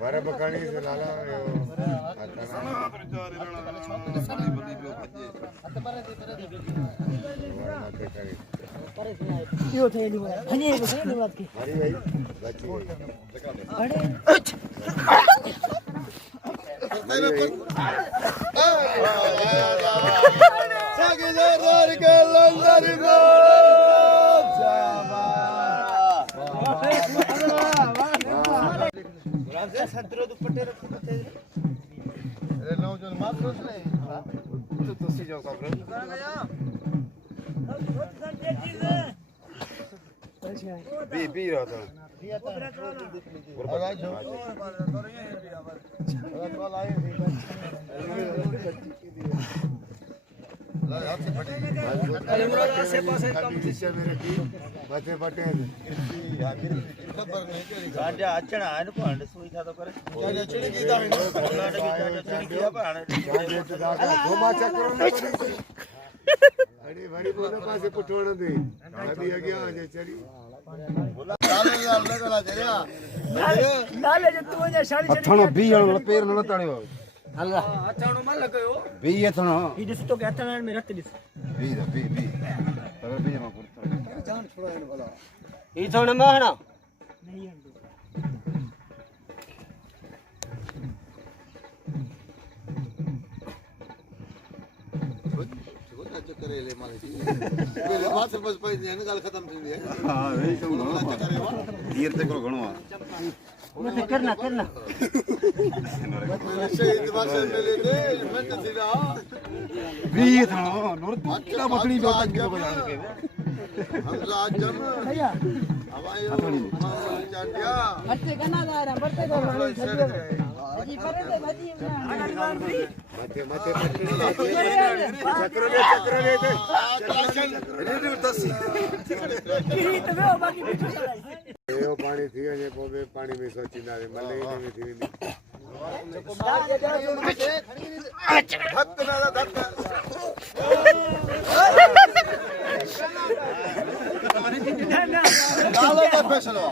बारह बकानी से लाला यो थे नहीं बोला हनी एक से नहीं बात की हरी भाई बच्ची अरे सागिदार के लंदर को सदरो दुपट्टे रखते अरे लो जो मात्रोस नहीं तो सी जाओ काबरे बी रहा था लगाई जो कॉल आई हाथ से फटे अरे मुराद से पास कम शीशे में रखी बचे फटे खबर नहीं करी गांजा अचना है को हंड सुई था तो करे गांजा चढ़ी की था गांजे तो दादा दो माचा करो ना अरे बड़ी बोले पासे पुठोण दे नदी आ गया जे चरी लाले लगा जरिया लाले जो तू जे साड़ी अथणो बी हण पेर न तळियो अल्लाह अचाणो मा लगायो बी अथणो ई दिस तो कहता है में रत दिस बी अगर बी मा पुरता जान छोड़ा इन भला ई थोण में हणा नहीं हंडो करेले माले पहले बात से बस पई ने गल खत्म थी है हां नहीं कहूं देर तक घणो मत करना शहीद वासे मिले दे मैं तो सीधा बी था नूर किला बकड़ी जो तक को जान के हमजा जम भैया हवाई चाटिया हटते कना दार बढ़ते को जी करे दे भाजी मते चक्र ले दे रेडी तसी की तो वो बाकी बिठो यो पानी थी ने पोबे पानी में सोचिना रे मले ने थी धक ना धक डालो का फैसला